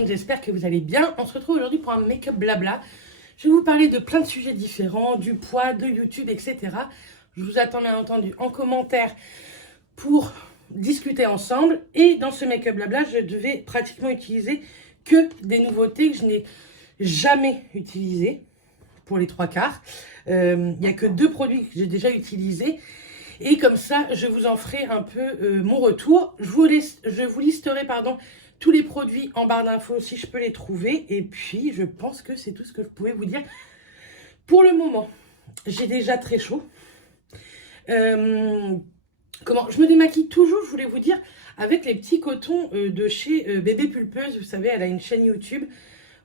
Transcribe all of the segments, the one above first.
monde, j'espère que vous allez bien. On se retrouve aujourd'hui pour un make-up blabla. Je vais vous parler de plein de sujets différents, du poids, de YouTube, etc. Je vous attends bien entendu en commentaire pour discuter ensemble. Et dans ce make-up blabla, je devais pratiquement utiliser que des nouveautés que je n'ai jamais utilisées pour les trois quarts. Il n'y a que 2 produits que j'ai déjà utilisés. Et comme ça, je vous en ferai un peu mon retour. Je vous listerai tous les produits en barre d'infos si je peux les trouver. Et puis, je pense que c'est tout ce que je pouvais vous dire pour le moment. J'ai déjà très chaud. Je me démaquille toujours, je voulais vous dire, avec les petits cotons de chez Bébé Pulpeuse. Vous savez, elle a une chaîne YouTube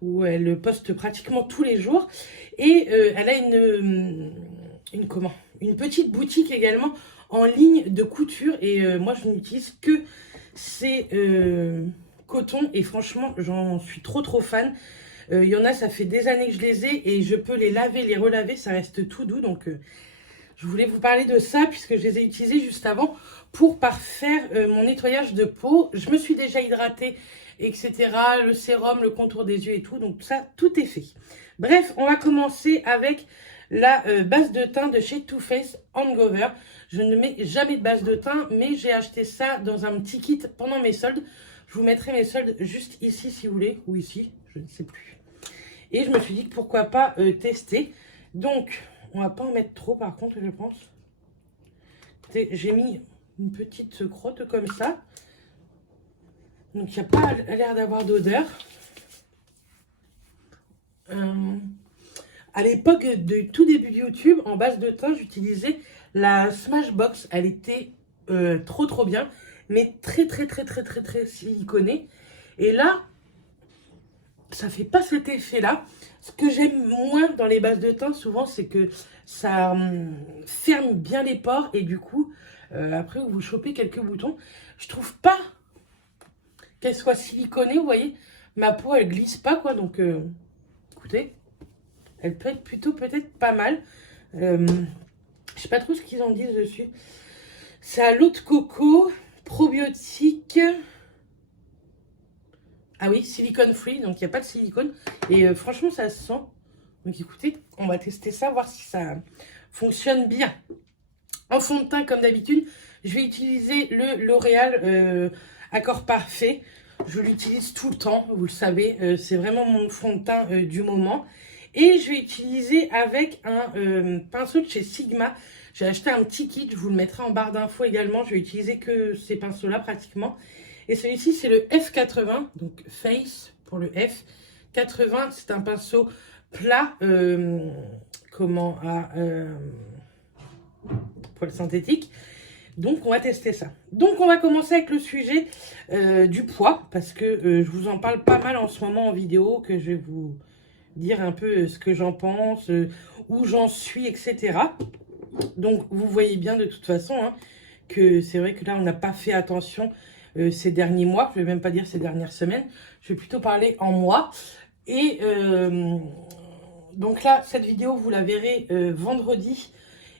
où elle poste pratiquement tous les jours. Et elle a une petite boutique également en ligne de couture. Et moi, je n'utilise que ces cotons. Et franchement, j'en suis trop fan. Il y en a, ça fait des années que je les ai. Et je peux les laver, les relaver. Ça reste tout doux. Donc, je voulais vous parler de ça puisque je les ai utilisés juste avant pour parfaire mon nettoyage de peau. Je me suis déjà hydratée, etc. Le sérum, le contour des yeux et tout. Donc, ça, tout est fait. Bref, on va commencer avec la base de teint de chez Too Faced Hangover. Je ne mets jamais de base de teint, mais j'ai acheté ça dans un petit kit pendant mes soldes. Je vous mettrai mes soldes juste ici si vous voulez, ou ici, je ne sais plus. Et je me suis dit que pourquoi pas tester. Donc, on va pas en mettre trop par contre, je pense. J'ai mis une petite crotte comme ça. Donc, il n'y a pas l'air d'avoir d'odeur. À l'époque du tout début de YouTube, en base de teint, j'utilisais la Smashbox. Elle était trop bien, mais très siliconée. Et là, ça fait pas cet effet-là. Ce que j'aime moins dans les bases de teint, souvent, c'est que ça ferme bien les pores. Et du coup, après, vous chopez quelques boutons. Je trouve pas qu'elle soit siliconée, vous voyez. Ma peau, elle glisse pas, quoi. Donc, écoutez, elle peut être plutôt peut-être pas mal. Je sais pas trop ce qu'ils en disent dessus. C'est à l'eau de coco, probiotique. Ah oui, silicone free, donc il n'y a pas de silicone. Et franchement, ça se sent. Donc écoutez, on va tester ça, voir si ça fonctionne bien. En fond de teint, comme d'habitude, je vais utiliser le L'Oréal Accord Parfait. Je l'utilise tout le temps, vous le savez. C'est vraiment mon fond de teint du moment. Et je vais utiliser avec un pinceau de chez Sigma. J'ai acheté un petit kit, je vous le mettrai en barre d'infos également. Je vais utiliser que ces pinceaux-là pratiquement. Et celui-ci, c'est le F80, donc Face pour le F80. C'est un pinceau plat, poil synthétique. Donc, on va tester ça. Donc, on va commencer avec le sujet du poids, parce que je vous en parle pas mal en ce moment en vidéo, que je vais vous dire un peu ce que j'en pense, où j'en suis, etc. Donc, vous voyez bien de toute façon hein, que c'est vrai que là, on n'a pas fait attention ces derniers mois. Je ne vais même pas dire ces dernières semaines. Je vais plutôt parler en mois. Et donc là, cette vidéo, vous la verrez vendredi.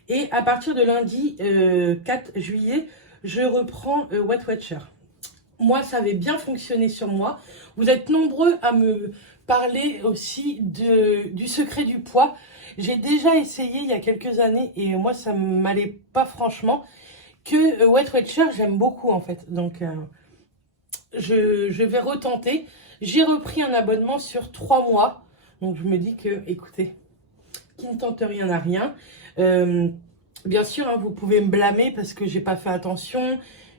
Et à partir de lundi 4 juillet, je reprends Weight Watcher. Moi, ça avait bien fonctionné sur moi. Vous êtes nombreux à me parler aussi du secret du poids. J'ai déjà essayé il y a quelques années et moi, ça ne m'allait pas franchement. Que Weight Watcher, j'aime beaucoup en fait. Donc, je vais retenter. J'ai repris un abonnement sur 3 mois. Donc, je me dis que, écoutez, qui ne tente rien n'a rien. Bien sûr, hein, vous pouvez me blâmer parce que j'ai pas fait attention,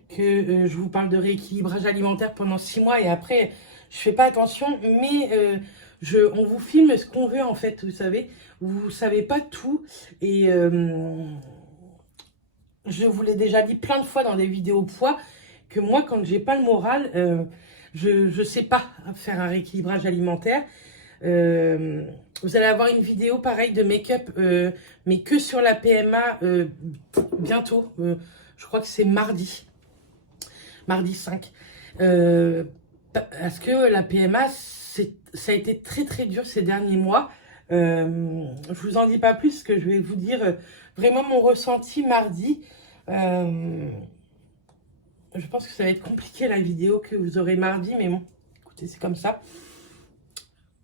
que je vous parle de rééquilibrage alimentaire pendant 6 mois et après, je fais pas attention. Mais on vous filme ce qu'on veut en fait, vous savez. Vous savez pas tout. Et je vous l'ai déjà dit plein de fois dans des vidéos poids, que moi, quand j'ai pas le moral, je sais pas faire un rééquilibrage alimentaire. Vous allez avoir une vidéo pareil de make-up, mais que sur la PMA bientôt. Je crois que c'est mardi 5. Parce que la PMA, ça a été très dur ces derniers mois. Je vous en dis pas plus, que je vais vous dire vraiment mon ressenti mardi. Je pense que ça va être compliqué la vidéo que vous aurez mardi, mais bon, écoutez, c'est comme ça.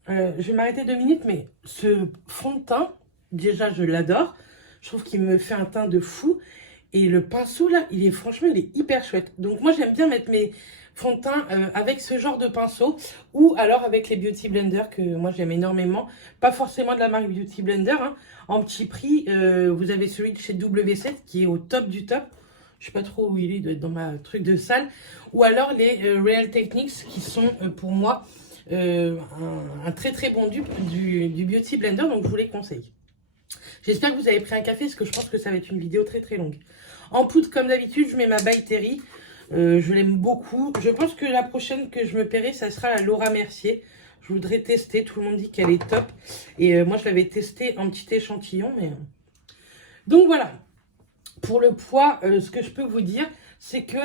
Je vais m'arrêter 2 minutes, mais ce fond de teint, déjà, je l'adore. Je trouve qu'il me fait un teint de fou. Et le pinceau, là, franchement, il est hyper chouette. Donc, moi, j'aime bien mettre mes fonds de teint avec ce genre de pinceau. Ou alors avec les Beauty Blender, que moi, j'aime énormément. Pas forcément de la marque Beauty Blender. Hein. En petit prix, vous avez celui de chez W7 qui est au top du top. Je sais pas trop où il est, il doit être dans ma truc de salle. Ou alors les Real Techniques qui sont, pour moi, un très très bon dupe du Beauty Blender. Donc, je vous les conseille. J'espère que vous avez pris un café parce que je pense que ça va être une vidéo très très longue. En poudre, comme d'habitude, je mets ma By Terry. Je l'aime beaucoup. Je pense que la prochaine que je me paierai, ça sera la Laura Mercier. Je voudrais tester. Tout le monde dit qu'elle est top. Et moi, je l'avais testée en petit échantillon. Donc voilà. Pour le poids, ce que je peux vous dire, c'est que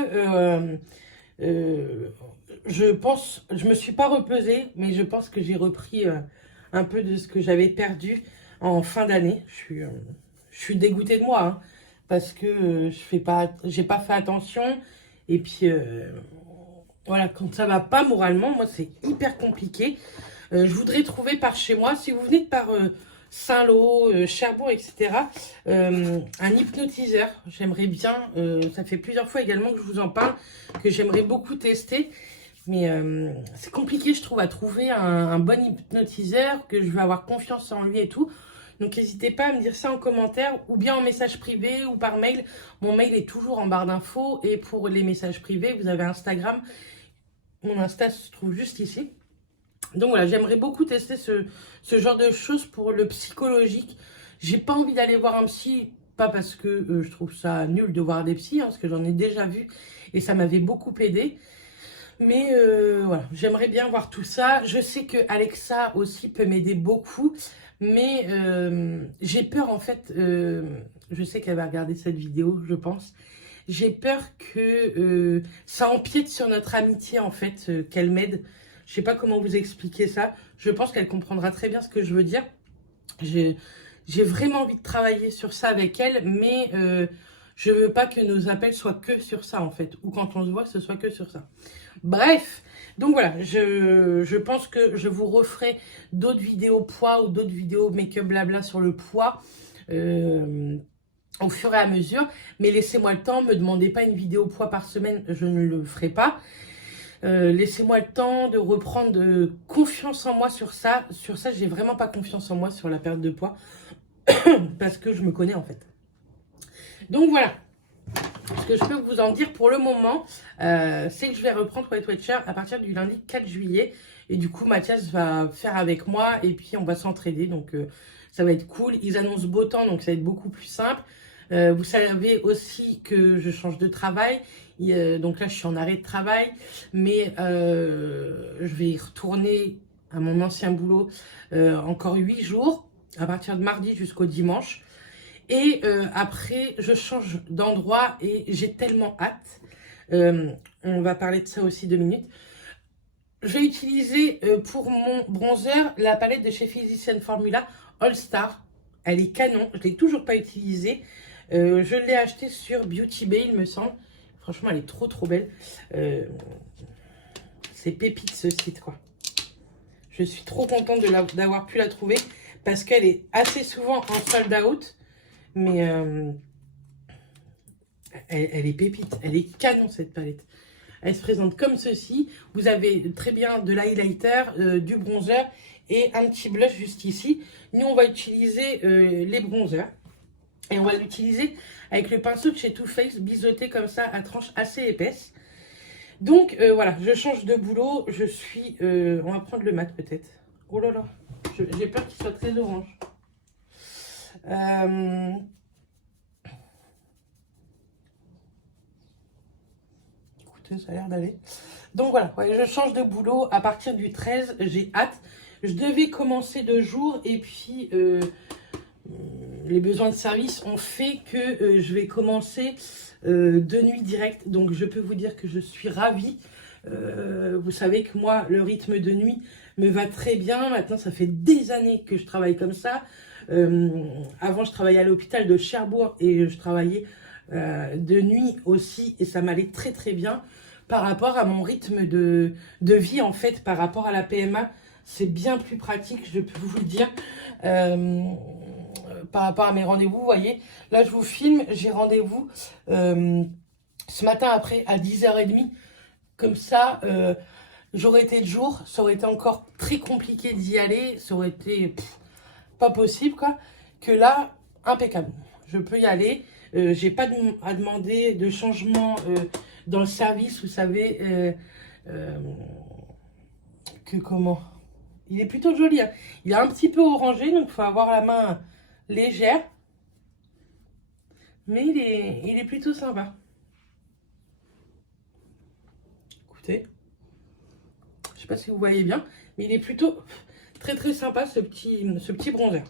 je me suis pas repesée, mais je pense que j'ai repris un peu de ce que j'avais perdu en fin d'année. Je suis dégoûtée de moi, hein, parce que j'ai pas fait attention. Et puis, voilà, quand ça va pas moralement, moi, c'est hyper compliqué. Je voudrais trouver par chez moi, si vous venez de par Saint-Lô, Cherbourg, etc., un hypnotiseur. J'aimerais bien, ça fait plusieurs fois également que je vous en parle, que j'aimerais beaucoup tester. Mais c'est compliqué, je trouve, à trouver un bon hypnotiseur, que je vais avoir confiance en lui et tout. Donc, n'hésitez pas à me dire ça en commentaire, ou bien en message privé, ou par mail. Mon mail est toujours en barre d'infos. Et pour les messages privés, vous avez Instagram. Mon Insta se trouve juste ici. Donc voilà, j'aimerais beaucoup tester ce genre de choses pour le psychologique. J'ai pas envie d'aller voir un psy, pas parce que je trouve ça nul de voir des psys, hein, parce que j'en ai déjà vu et ça m'avait beaucoup aidé. Mais voilà, j'aimerais bien voir tout ça. Je sais que Alexa aussi peut m'aider beaucoup, mais j'ai peur en fait, je sais qu'elle va regarder cette vidéo, je pense. J'ai peur que ça empiète sur notre amitié en fait, qu'elle m'aide. Je sais pas comment vous expliquer ça. Je pense qu'elle comprendra très bien ce que je veux dire. J'ai vraiment envie de travailler sur ça avec elle, mais je veux pas que nos appels soient que sur ça en fait. Ou quand on se voit, que ce soit que sur ça. Bref, donc voilà, je pense que je vous referai d'autres vidéos poids ou d'autres vidéos make-up blabla sur le poids au fur et à mesure. Mais laissez-moi le temps, ne me demandez pas une vidéo poids par semaine, je ne le ferai pas. Laissez-moi le temps de reprendre confiance en moi sur ça. Sur ça, j'ai vraiment pas confiance en moi sur la perte de poids. Parce que je me connais en fait. Donc voilà. Ce que je peux vous en dire pour le moment, c'est que je vais reprendre Weight Watcher à partir du lundi 4 juillet. Et du coup, Mathias va faire avec moi et puis on va s'entraider. Donc ça va être cool. Ils annoncent beau temps, donc ça va être beaucoup plus simple. Vous savez aussi que je change de travail. Donc là, je suis en arrêt de travail. Mais je vais y retourner à mon ancien boulot encore 8 jours. À partir de mardi jusqu'au dimanche. Et après, je change d'endroit et j'ai tellement hâte. On va parler de ça aussi 2 minutes. Je vais utiliser pour mon bronzer la palette de chez Physician Formula All Star. Elle est canon. Je ne l'ai toujours pas utilisée. Je l'ai achetée sur Beauty Bay, il me semble. Franchement, elle est trop trop belle. C'est pépite ce site, quoi. Je suis trop contente d'avoir pu la trouver parce qu'elle est assez souvent en sold out. Mais elle est pépite, elle est canon cette palette. Elle se présente comme ceci. Vous avez très bien de l'highlighter, du bronzer et un petit blush juste ici. Nous, on va utiliser les bronzers. Et on va l'utiliser avec le pinceau de chez Too Faced, biseauté comme ça à tranches assez épaisses. Donc voilà, je change de boulot. Je suis... on va prendre le mat peut-être. Oh là là, j'ai peur qu'il soit très orange. Écoutez, ça a l'air d'aller. Donc voilà, ouais, je change de boulot à partir du 13, j'ai hâte. Je devais commencer 2 jours et puis les besoins de service ont fait que je vais commencer de nuit direct. Donc je peux vous dire que je suis ravie. Vous savez que moi, le rythme de nuit me va très bien. Maintenant, ça fait des années que je travaille comme ça. Avant, je travaillais à l'hôpital de Cherbourg et je travaillais de nuit aussi et ça m'allait très très bien. par rapport à mon rythme de vie, en fait, par rapport à la PMA. C'est bien plus pratique, je peux vous le dire. Par rapport à mes rendez-vous, vous voyez, là, je vous filme, j'ai rendez-vous ce matin après à 10h30. Comme ça, j'aurais été de jour, ça aurait été encore très compliqué d'y aller, ça aurait été pas possible, quoi. Que là, impeccable. Je peux y aller. J'ai pas à demander de changement dans le service, vous savez. Que comment? Il est plutôt joli, hein. Il est un petit peu orangé, donc il faut avoir la main légère. Mais il est plutôt sympa. Écoutez. Je sais pas si vous voyez bien, mais il est plutôt très très sympa ce petit bronzer.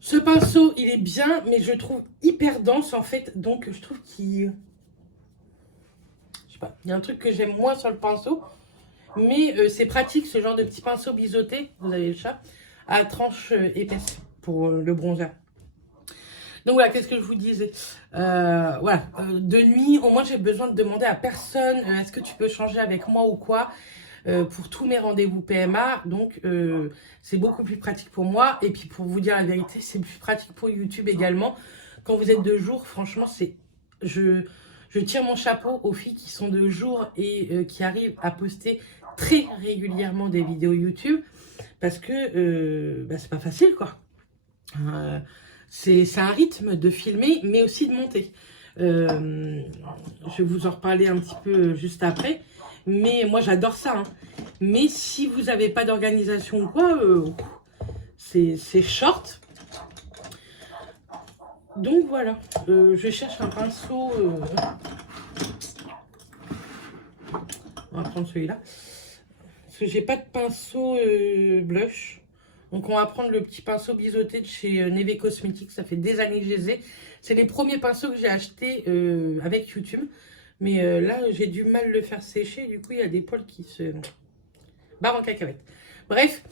Ce pinceau, il est bien, mais je le trouve hyper dense en fait. Donc je trouve qu'il... Je sais pas, il y a un truc que j'aime moins sur le pinceau. Mais c'est pratique ce genre de petit pinceau biseauté, vous avez le chat, à tranche épaisse pour le bronzer. Donc voilà, qu'est-ce que je vous disais, voilà, de nuit, au moins j'ai besoin de demander à personne, est-ce que tu peux changer avec moi ou quoi, pour tous mes rendez-vous PMA. Donc c'est beaucoup plus pratique pour moi. Et puis pour vous dire la vérité, c'est plus pratique pour YouTube également. Quand vous êtes de jour, franchement, c'est... Je tire mon chapeau aux filles qui sont de jour et qui arrivent à poster très régulièrement des vidéos YouTube. Parce que c'est pas facile, quoi. C'est un rythme de filmer, mais aussi de monter. Je vais vous en reparler un petit peu juste après. Mais moi, j'adore ça, hein. Mais si vous n'avez pas d'organisation ou quoi, c'est short. Donc voilà, je cherche un pinceau. On va prendre celui-là. Parce que j'ai pas de pinceau blush. Donc on va prendre le petit pinceau biseauté de chez Neve Cosmetics. Ça fait des années que je les ai. C'est les premiers pinceaux que j'ai achetés avec YouTube. Mais là, j'ai du mal à le faire sécher. Du coup, il y a des poils qui se barrent en cacahuète. Bref.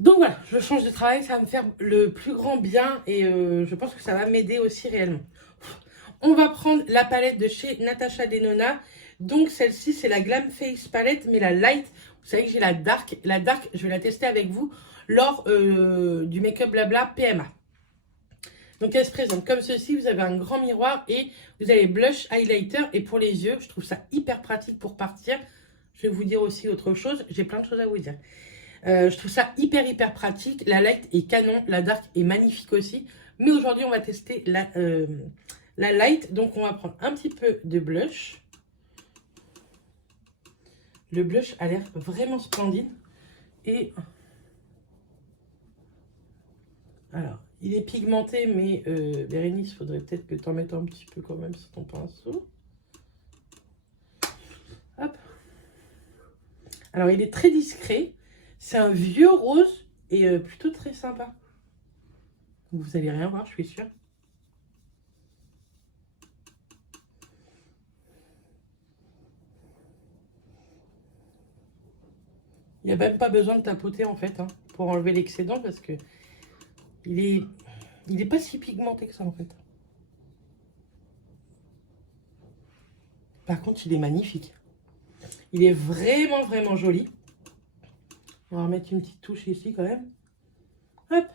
Donc voilà, je change de travail. Ça va me faire le plus grand bien. Et je pense que ça va m'aider aussi réellement. On va prendre la palette de chez Natasha Denona. Donc celle-ci, c'est la Glam Face Palette. Mais la Light, vous savez que j'ai la Dark. La Dark, je vais la tester avec vous lors du Make-up Blabla PMA. Donc elle se présente comme ceci, vous avez un grand miroir et vous avez blush, highlighter et pour les yeux, je trouve ça hyper pratique pour partir. Je vais vous dire aussi autre chose, j'ai plein de choses à vous dire. Je trouve ça hyper pratique, la light est canon, la dark est magnifique aussi. Mais aujourd'hui on va tester la light, donc on va prendre un petit peu de blush. Le blush a l'air vraiment splendide et... Alors, il est pigmenté, mais Bérénice, il faudrait peut-être que tu en mettes un petit peu quand même sur ton pinceau. Hop. Alors, il est très discret. C'est un vieux rose et plutôt très sympa. Vous n'allez rien voir, je suis sûre. Il n'y a même pas besoin de tapoter, en fait, hein, pour enlever l'excédent, parce que il est pas si pigmenté que ça, en fait. Par contre, il est magnifique. Il est vraiment joli. On va remettre une petite touche ici, quand même. Hop.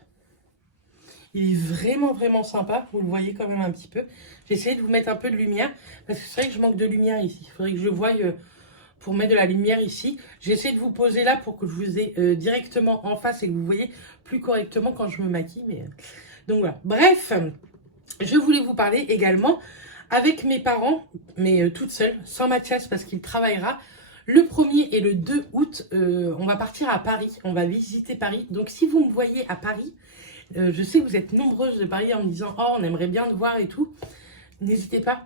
Il est vraiment sympa. Vous le voyez quand même un petit peu. J'ai essayé de vous mettre un peu de lumière, parce que c'est vrai que je manque de lumière ici. Il faudrait que je voie pour mettre de la lumière ici. J'ai essayé de vous poser là pour que je vous ai directement en face et que vous voyez plus correctement quand je me maquille. Mais donc voilà. Bref, je voulais vous parler également avec mes parents, mais toute seule, sans Mathias parce qu'il travaillera. Le 1er et le 2 août, on va partir à Paris. On va visiter Paris. Donc si vous me voyez à Paris, je sais que vous êtes nombreuses de Paris en me disant « Oh, on aimerait bien te voir et tout ». N'hésitez pas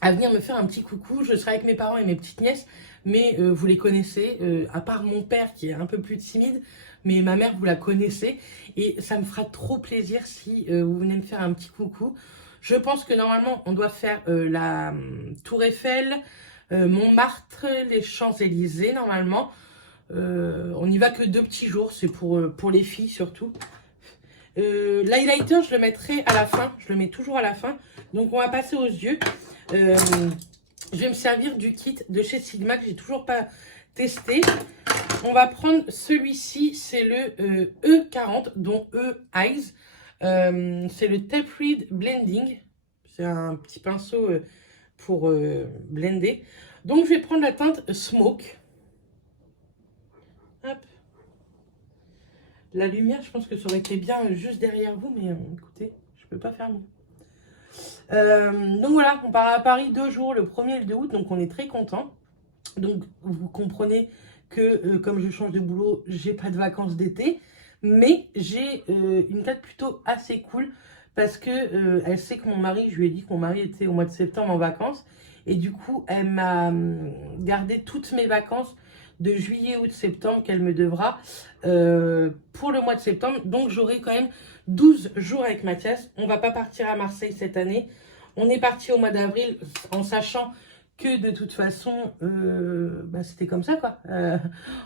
à venir me faire un petit coucou. Je serai avec mes parents et mes petites nièces, mais vous les connaissez, à part mon père qui est un peu plus timide, mais ma mère, vous la connaissez. Et ça me fera trop plaisir si vous venez me faire un petit coucou. Je pense que normalement, on doit faire la Tour Eiffel, Montmartre, les Champs-Élysées, normalement. On n'y va que 2 petits jours, c'est pour les filles surtout. L'highlighter, je le mettrai à la fin, je le mets toujours à la fin. Donc on va passer aux yeux. je vais me servir du kit de chez Sigma que j'ai toujours pas testé. On va prendre celui-ci, c'est le E40, dont E-Eyes. C'est le Tape Reed Blending. C'est un petit pinceau pour blender. Donc, je vais prendre la teinte Smoke. Hop. La lumière, je pense que ça aurait été bien juste derrière vous, mais écoutez, je peux pas faire mieux. Donc voilà, on part à Paris 2 jours, le 1er et le 2 août, donc on est très content. Donc vous comprenez que comme je change de boulot, j'ai pas de vacances d'été, mais j'ai une date plutôt assez cool parce que elle sait que mon mari, je lui ai dit que mon mari était au mois de septembre en vacances et du coup elle m'a gardé toutes mes vacances de juillet, août, septembre qu'elle me devra pour le mois de septembre. Donc j'aurai quand même 12 jours avec Mathias. On va pas partir à Marseille cette année. On est parti au mois d'avril en sachant que de toute façon, c'était comme ça quoi.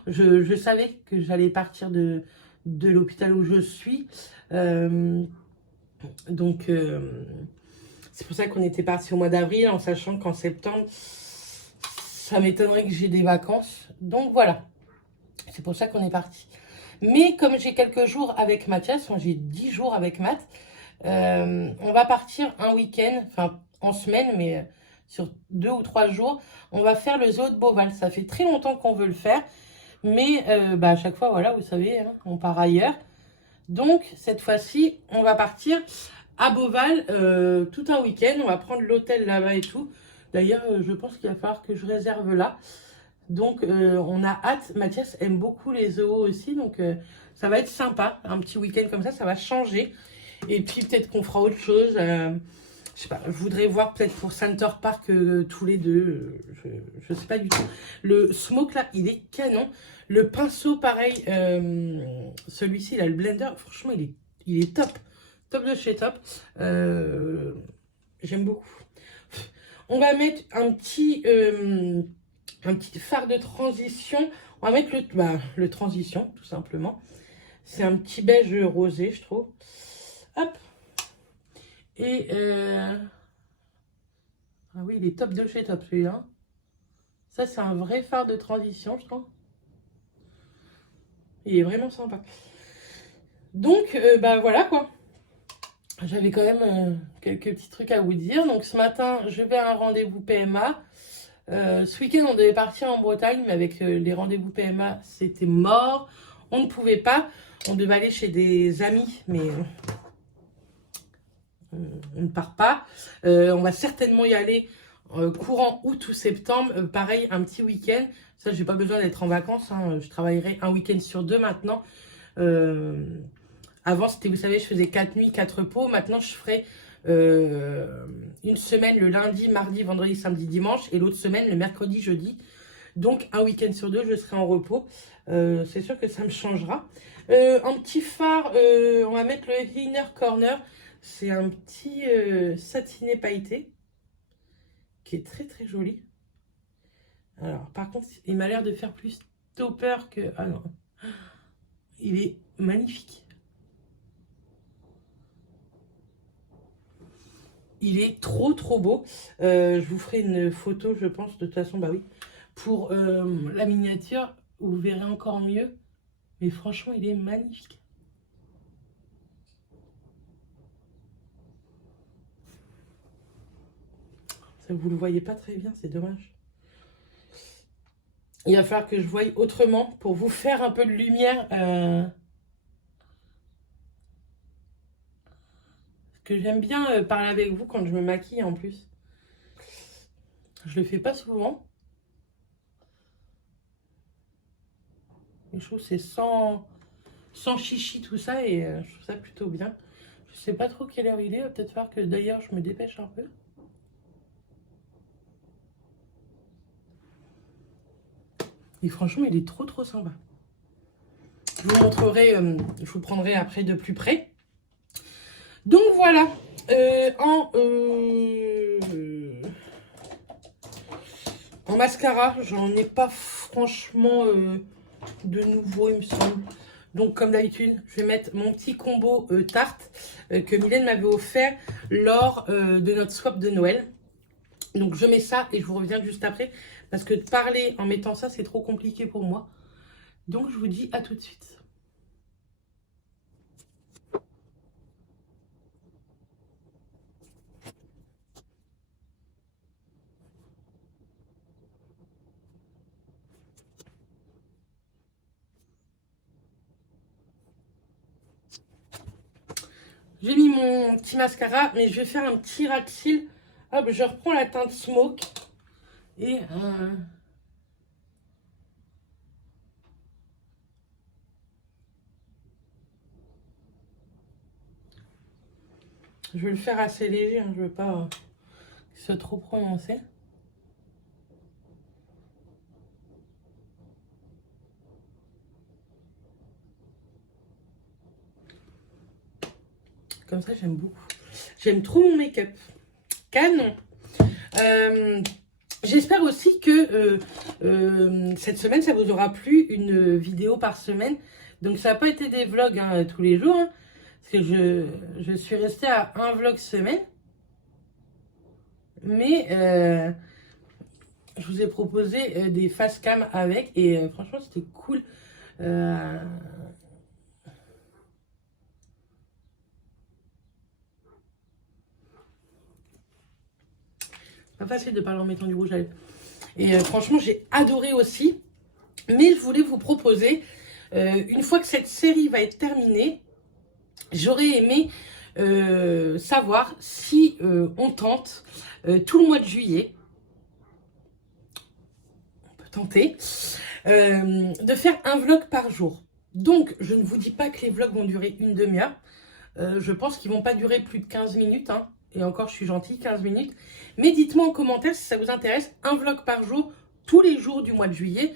Je savais que j'allais partir de l'hôpital où je suis. Donc c'est pour ça qu'on était parti au mois d'avril en sachant qu'en septembre, ça m'étonnerait que j'ai des vacances. Donc voilà, c'est pour ça qu'on est parti. Mais comme j'ai quelques jours avec Mathias, enfin, j'ai 10 jours avec Matt, on va partir un week-end, enfin en semaine, mais sur 2 ou 3 jours, on va faire le zoo de Beauval. Ça fait très longtemps qu'on veut le faire, mais à chaque fois, voilà, vous savez, hein, on part ailleurs. Donc cette fois-ci, on va partir à Beauval tout un week-end. On va prendre l'hôtel là-bas et tout. D'ailleurs, je pense qu'il va falloir que je réserve là. Donc, on a hâte. Mathias aime beaucoup les zoos aussi. Donc, ça va être sympa. Un petit week-end comme ça va changer. Et puis, peut-être qu'on fera autre chose. Je sais pas, je voudrais voir peut-être pour Center Park tous les deux. Je sais pas du tout. Le smoke, là, il est canon. Le pinceau, pareil. Celui-ci, là, le blender, franchement, il est top. Top de chez top. J'aime beaucoup. On va mettre un petit phare de transition. On va mettre le transition, tout simplement. C'est un petit beige rosé, je trouve. Hop. Et ah oui, il est top de chez top, celui-là. Ça, c'est un vrai phare de transition, je trouve. Il est vraiment sympa. Donc, voilà, quoi. J'avais quand même quelques petits trucs à vous dire. Donc, ce matin, je vais à un rendez-vous PMA. Ce week-end, on devait partir en Bretagne, mais avec les rendez-vous PMA, c'était mort. On ne pouvait pas. On devait aller chez des amis, mais on ne part pas. On va certainement y aller courant août ou septembre. Pareil, un petit week-end. Ça, j'ai pas besoin d'être en vacances. Hein. Je travaillerai un week-end sur 2 maintenant. Avant, c'était, vous savez, je faisais 4 nuits, 4 repos. Maintenant, je ferai une semaine le lundi, mardi, vendredi, samedi, dimanche. Et l'autre semaine, le mercredi, jeudi. Donc, un week-end sur 2, je serai en repos. C'est sûr que ça me changera. Un petit phare, on va mettre le Inner Corner. C'est un petit satiné pailleté qui est très, très joli. Alors, par contre, il m'a l'air de faire plus topper que... Ah non. Il est magnifique. Il est trop trop beau. Je vous ferai une photo, je pense, de toute façon, bah oui. Pour la miniature, vous verrez encore mieux. Mais franchement, il est magnifique. Ça, vous le voyez pas très bien, c'est dommage. Il va falloir que je voie autrement pour vous faire un peu de lumière. Que j'aime bien parler avec vous quand je me maquille en plus. Je le fais pas souvent. Et je trouve que c'est sans chichi tout ça et je trouve ça plutôt bien. Je sais pas trop quelle heure il est. Va peut-être falloir que d'ailleurs je me dépêche un peu. Et franchement, il est trop trop sympa. Je vous montrerai, je vous prendrai après de plus près. Donc voilà, en mascara, j'en ai pas franchement de nouveau, il me semble. Donc comme d'habitude, je vais mettre mon petit combo tarte que Mylène m'avait offert lors de notre swap de Noël. Donc je mets ça et je vous reviens juste après. Parce que de parler en mettant ça, c'est trop compliqué pour moi. Donc je vous dis à tout de suite. J'ai mis mon petit mascara, mais je vais faire un petit ras de cils. Hop, je reprends la teinte Smoke. Et je vais le faire assez léger, hein, je ne veux pas que ce soit trop prononcé. Comme ça, j'aime beaucoup. J'aime trop mon make-up. Canon. J'espère aussi que cette semaine, ça vous aura plu, une vidéo par semaine. Donc, ça n'a pas été des vlogs hein, tous les jours. Hein, parce que je suis restée à un vlog semaine. Mais je vous ai proposé des face cam avec. Et franchement, c'était cool. Pas facile de parler en mettant du rouge à lèvres. Et franchement, j'ai adoré aussi. Mais je voulais vous proposer, une fois que cette série va être terminée, j'aurais aimé savoir si on tente tout le mois de juillet, on peut tenter, de faire un vlog par jour. Donc, je ne vous dis pas que les vlogs vont durer une demi-heure. Je pense qu'ils ne vont pas durer plus de 15 minutes. Hein. Et encore, je suis gentille, 15 minutes. Mais dites-moi en commentaire si ça vous intéresse. Un vlog par jour, tous les jours du mois de juillet.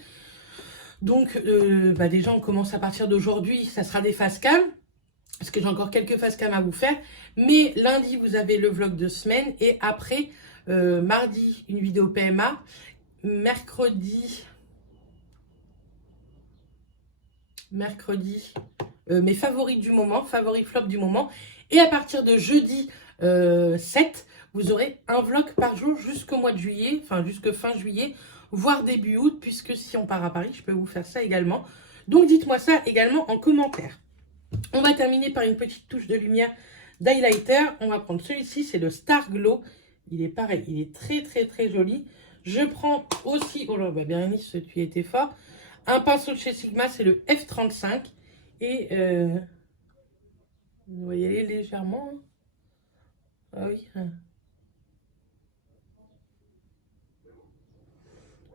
Donc, déjà, on commence à partir d'aujourd'hui. Ça sera des face cam. Parce que j'ai encore quelques face cam à vous faire. Mais lundi, vous avez le vlog de semaine. Et après, mardi, une vidéo PMA. Mercredi, mes favoris du moment, favoris flop du moment. Et à partir de jeudi 7, vous aurez un vlog par jour jusqu'au mois de juillet, enfin jusque fin juillet, voire début août, puisque si on part à Paris, je peux vous faire ça également. Donc dites-moi ça également en commentaire. On va terminer par une petite touche de lumière d'highlighter. On va prendre celui-ci, c'est le Star Glow. Il est pareil, il est très très très joli. Je prends aussi, oh là, Bérénice, tu étais fort. Un pinceau de chez Sigma, c'est le F35. Et vous voyez aller légèrement. Ah oui.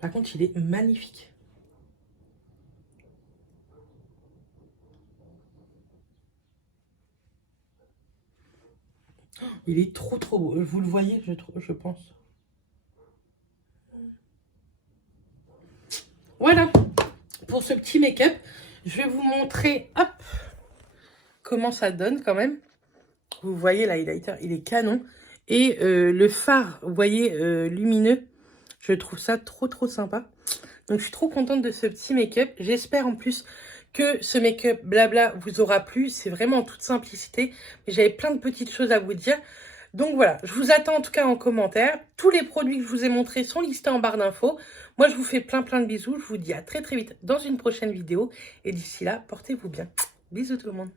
Par contre, il est magnifique. Il est trop trop beau. Vous le voyez, je pense. Voilà pour ce petit make-up. Je vais vous montrer, hop, comment ça donne quand même. Vous voyez l'highlighter, il est canon. Et le fard, vous voyez, lumineux, je trouve ça trop trop sympa. Donc je suis trop contente de ce petit make-up. J'espère en plus que ce make-up blabla vous aura plu. C'est vraiment en toute simplicité. Mais j'avais plein de petites choses à vous dire. Donc voilà, je vous attends en tout cas en commentaire. Tous les produits que je vous ai montrés sont listés en barre d'infos. Moi, je vous fais plein de bisous. Je vous dis à très très vite dans une prochaine vidéo. Et d'ici là, portez-vous bien. Bisous tout le monde.